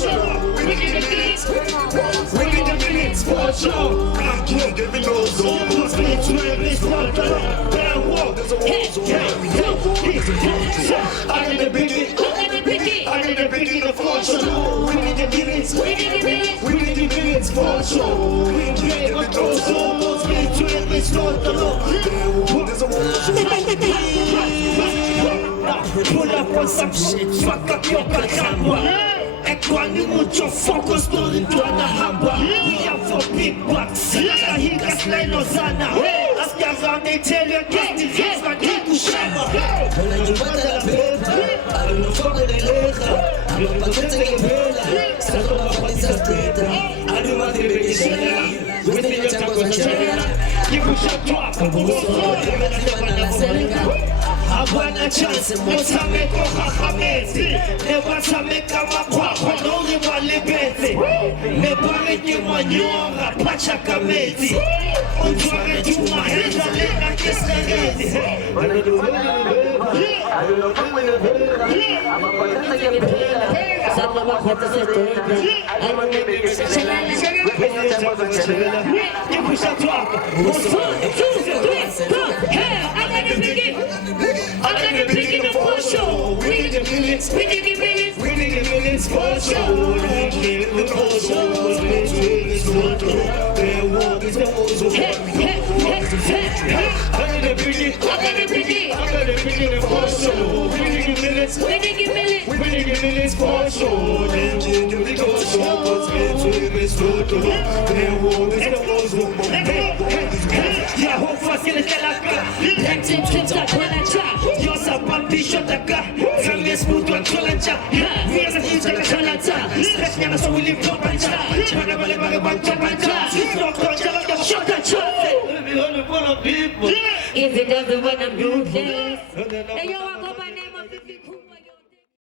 show. We give the minutes. We need the minutes for sure. I'm king, giving those zones. We need to live this for the damn walk. There's a war zone. I need the biggie. I need the biggie for sure. We need the minutes. We need the minutes for sure. We need to live those zones. We need to live this for the damn walk. There's a war zone. Pull up on some shit, fuck up your background. Ekwani mucho focus to na hamba. We are for big bucks. Kahika slay no zana. Ask around they tell you get the face like Kikushama. When you want that paper, I don't know fuck with the leather. I'm not going to get better. Start up what is a better. I do my baby share. With me your tango and share. Kikushama drop. Hawana chance, mosameko hahamezi. Newasameka makwakwa nori walibezi. Nebare kimanyora pacha kamezi. Untware tumaheza lena kisnerezi. I don't know fuck with the better. I'm not going to get better. Start up what is a better. I want to make it share. With me your tango and share. Kikushama drop. 1, 2, 3, 4. Hey, I got the biggie. I got the biggie for sure. We need the minutes. We need the minutes for sure. We need the for sure. We need the for sure. Their walk is the most of I got the biggie. I got the biggie for sure. We need the minutes. We need the minutes for sure. They need the for sure. Cause we need the for sure. Their walk is the most of yeah, hope for the Kalaka. Tempting to Panacha. You're so bumpy, shut the car. From this mood to Cholanja. We are the heat of the Cholanja. Stretch never so we live up and shut the chop. If it doesn't want to do this, then you walk up and